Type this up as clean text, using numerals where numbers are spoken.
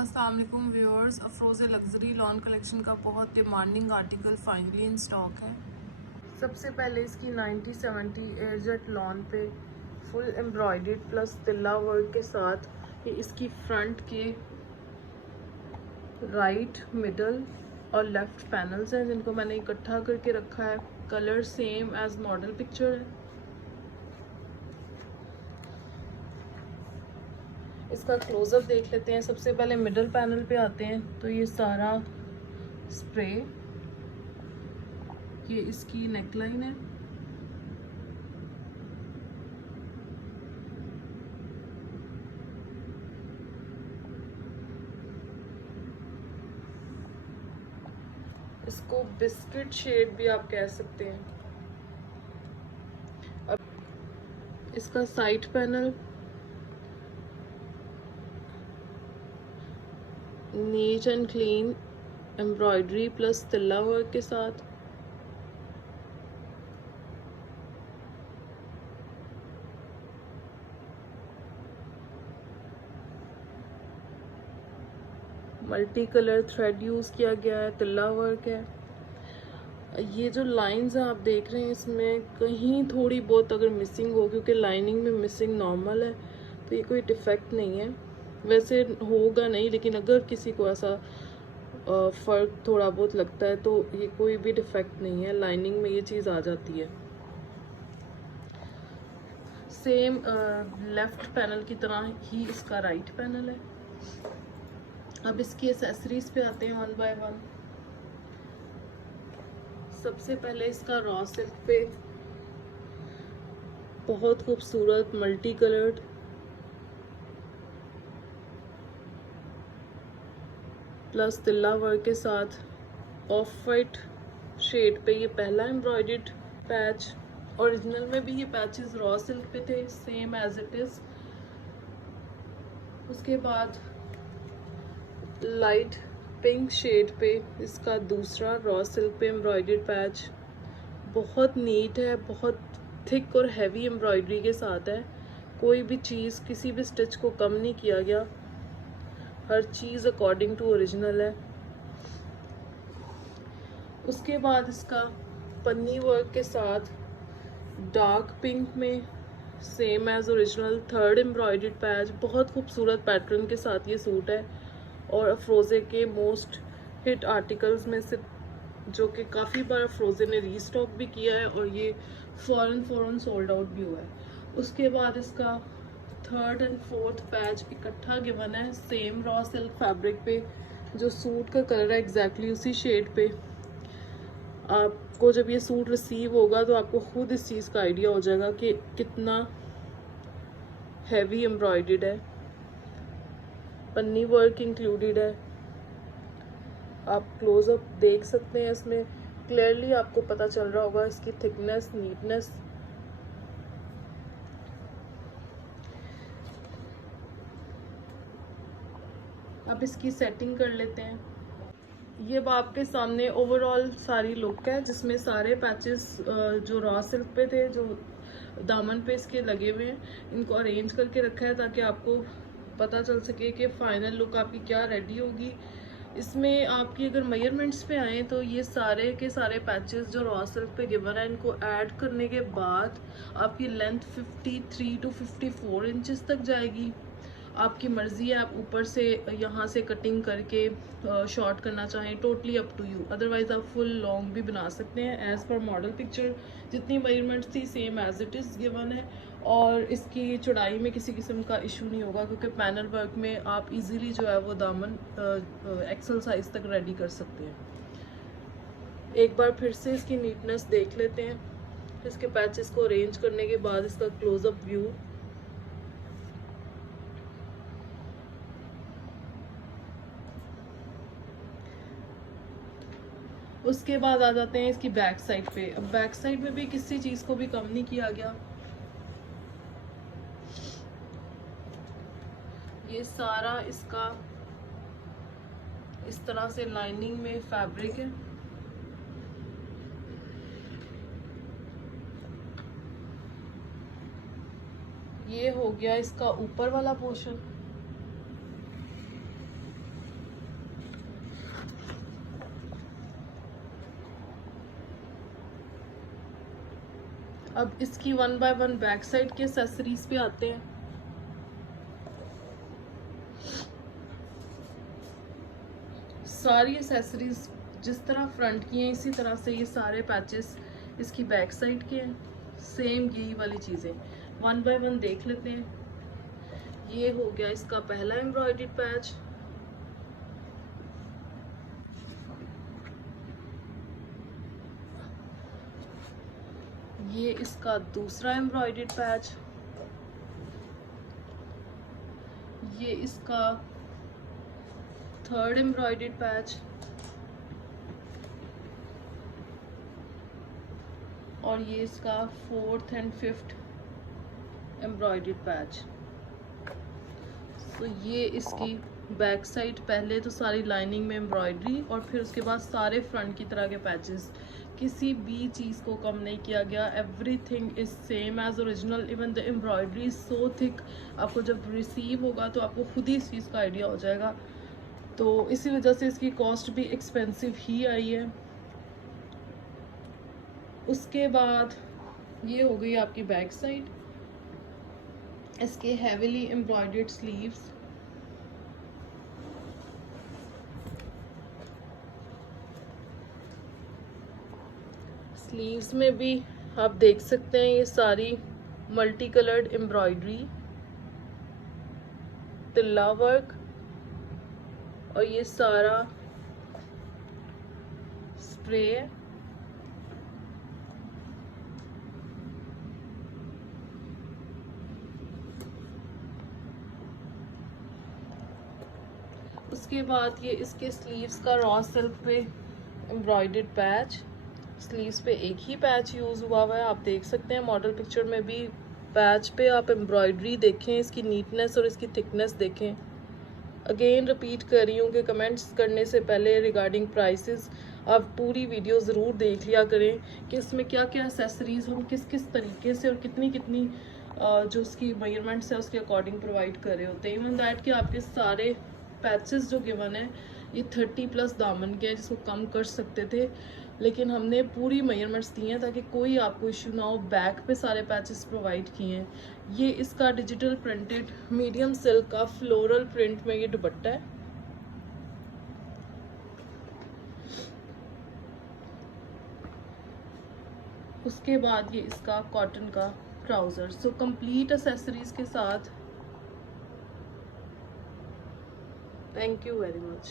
अस्सलाम वालेकुम viewers, Afrozeh luxury lawn collection का बहुत demanding article finally in stock है। सबसे पहले इसकी 90-70 एयरजेट लॉन पे फुल एम्ब्रॉयडर्ड प्लस तिल्ला वर्क के साथ ये इसकी फ्रंट के राइट, मिडल और लेफ्ट पैनल्स हैं जिनको मैंने इकट्ठा करके रखा है। Colour same as model picture है। इसका क्लोजअप देख लेते हैं। सबसे पहले मिडल पैनल पे आते हैं तो ये सारा स्प्रे, ये इसकी नेकलाइन है। इसको बिस्किट शेड भी आप कह सकते हैं। अब इसका side panel neat and clean embroidery plus तिल्ला वर्क के साथ। मल्टी कलर थ्रेड यूज़ किया गया है, तिल्ला वर्क है। ये जो लाइंस हैं आप देख रहे हैं, इसमें कहीं थोड़ी बहुत अगर मिसिंग हो, क्योंकि लाइनिंग में मिसिंग नॉर्मल है, तो ये कोई डिफेक्ट नहीं है। वैसे होगा नहीं, लेकिन अगर किसी को ऐसा फ़र्क थोड़ा बहुत लगता है तो ये कोई भी डिफेक्ट नहीं है, लाइनिंग में ये चीज़ आ जाती है। सेम लेफ्ट पैनल की तरह ही इसका राइट पैनल है। अब इसकी एसेसरीज पे आते हैं वन बाय वन। सबसे पहले इसका रॉ सिल्क पे बहुत खूबसूरत मल्टी कलर्ड प्लस तिल्ला वर्क के साथ ऑफ वाइट शेड पे ये पहला एम्ब्रॉयडर्ड पैच। ओरिजिनल में भी ये पैचेस रॉ सिल्क पे थे, सेम एज इट इज। उसके बाद लाइट पिंक शेड पे इसका दूसरा रॉ सिल्क पे एम्ब्रॉयडर्ड पैच। बहुत नीट है, बहुत थिक और हैवी एम्ब्रॉयडरी के साथ है। कोई भी चीज़, किसी भी स्टिच को कम नहीं किया गया, हर चीज़ अकॉर्डिंग टू ओरिजिनल है। उसके बाद इसका पन्नी वर्क के साथ डार्क पिंक में same as original third embroidered patch. बहुत खूबसूरत पैटर्न के साथ ये सूट है और अफरोज़े के मोस्ट हिट आर्टिकल्स में से, जो कि काफ़ी बार अफरोज़े ने रीस्टॉक भी किया है और ये फ़ौरन सोल्ड आउट भी हुआ है। उसके बाद इसका थर्ड एंड फोर्थ पैच इकट्ठा गिवन है सेम रॉ सिल्क फैब्रिक पे। जो सूट का कलर है एग्जैक्टली उसी शेड पे। आपको जब ये सूट रिसीव होगा तो आपको खुद इस चीज़ का आइडिया हो जाएगा कि कितना हैवी एम्ब्रॉयडर्ड है। पन्नी वर्क इंक्लूडेड है। आप क्लोजअप देख सकते हैं, इसमें क्लियरली आपको पता चल रहा होगा इसकी थिकनेस, नीटनेस। अब इसकी सेटिंग कर लेते हैं। ये अब आपके सामने ओवरऑल सारी लुक है, जिसमें सारे पैचेस जो रॉ सिल्क पे थे, जो दामन पे इसके लगे हुए हैं, इनको अरेंज करके रखा है ताकि आपको पता चल सके कि फाइनल लुक आपकी क्या रेडी होगी। इसमें आपकी अगर मेजरमेंट्स पे आए तो ये सारे के सारे पैचेस जो रॉ सिल्क पे गिवन है, इनको ऐड करने के बाद आपकी लेंथ 53 to 54 इंचेस तक जाएगी। आपकी मर्ज़ी है, आप ऊपर से यहाँ से कटिंग करके शॉर्ट करना चाहें, totally up to you. Otherwise आप फुल लॉन्ग भी बना सकते हैं एज़ पर मॉडल पिक्चर। जितनी मेजरमेंट्स थी same as it is given है और इसकी चौड़ाई में किसी किस्म का इशू नहीं होगा, क्योंकि पैनल वर्क में आप इजीली जो है वो दामन एक्सल साइज़ तक रेडी कर सकते हैं। एक बार फिर से इसकी नीटनेस देख लेते हैं। इसके पैचेस को अरेंज करने के बाद इसका क्लोजअप व्यू। उसके बाद आ जाते हैं इसकी बैक साइड पे। अब बैक साइड में भी किसी चीज़ को भी कम नहीं किया गया। ये सारा इसका इस तरह से लाइनिंग में फैब्रिक है। ये हो गया इसका ऊपर वाला पोर्शन। अब इसकी 1 बाय 1 बैक साइड के एक्सेसरीज पे आते हैं। सारी एक्सेसरीज जिस तरह फ्रंट की हैं इसी तरह से ये सारे पैचेस इसकी बैक साइड के हैं, सेम यही वाली चीज़ें 1 बाय 1 देख लेते हैं। ये हो गया इसका पहला एम्ब्रॉयडर्ड पैच, ये इसका दूसरा एम्ब्रॉयडर्ड पैच, ये इसका थर्ड एम्ब्रॉयडर्ड पैच और ये इसका 4th and 5th embroidered patch. तो ये इसकी बैक साइड, पहले तो सारी लाइनिंग में एम्ब्रॉयडरी और फिर उसके बाद सारे फ्रंट की तरह के पैचेस, किसी भी चीज़ को कम नहीं किया गया। Everything is same as original, even the embroidery is so thick. आपको जब रिसीव होगा तो आपको खुद ही इस चीज़ का आइडिया हो जाएगा। तो इसी वजह से इसकी कॉस्ट भी एक्सपेंसिव ही आई है। उसके बाद ये हो गई आपकी बैक साइड, इसके हेवीली एम्ब्रॉयडर्ड स्लीव्स, स्लीव्स में भी आप देख सकते हैं ये सारी मल्टी कलर्ड एम्ब्रॉयडरी, तिल्ला वर्क और ये सारा स्प्रे है। उसके बाद ये इसके स्लीव्स का रॉ सिल्क पे एम्ब्रॉयडर्ड पैच, स्लीव्स पे एक ही पैच यूज़ हुआ है, आप देख सकते हैं मॉडल पिक्चर में भी पैच पे आप एम्ब्रॉयडरी देखें, इसकी नीटनेस और इसकी थिकनेस देखें। अगेन रिपीट कर रही हूँ कि कमेंट्स करने से पहले रिगार्डिंग प्राइसेस आप पूरी वीडियो ज़रूर देख लिया करें कि इसमें क्या क्या एक्सेसरीज हम किस किस तरीके से और कितनी कितनी जो उसकी मेजरमेंट्स है उसके अकॉर्डिंग प्रोवाइड कर रहे होते हैं। इवन दैट कि आपके सारे पैचेस जो गिवन है ये 30+ दामन के हैं, जिसको कम कर सकते थे, लेकिन हमने पूरी मेजरमेंट्स दी हैं ताकि कोई आपको इश्यू ना हो। बैक पे सारे पैचेस प्रोवाइड किए हैं। ये इसका डिजिटल प्रिंटेड मीडियम सिल्क का फ्लोरल प्रिंट में ये दुपट्टा है। उसके बाद ये इसका कॉटन का ट्राउज़र। सो कंप्लीट एक्सेसरीज के साथ। Thank you very much.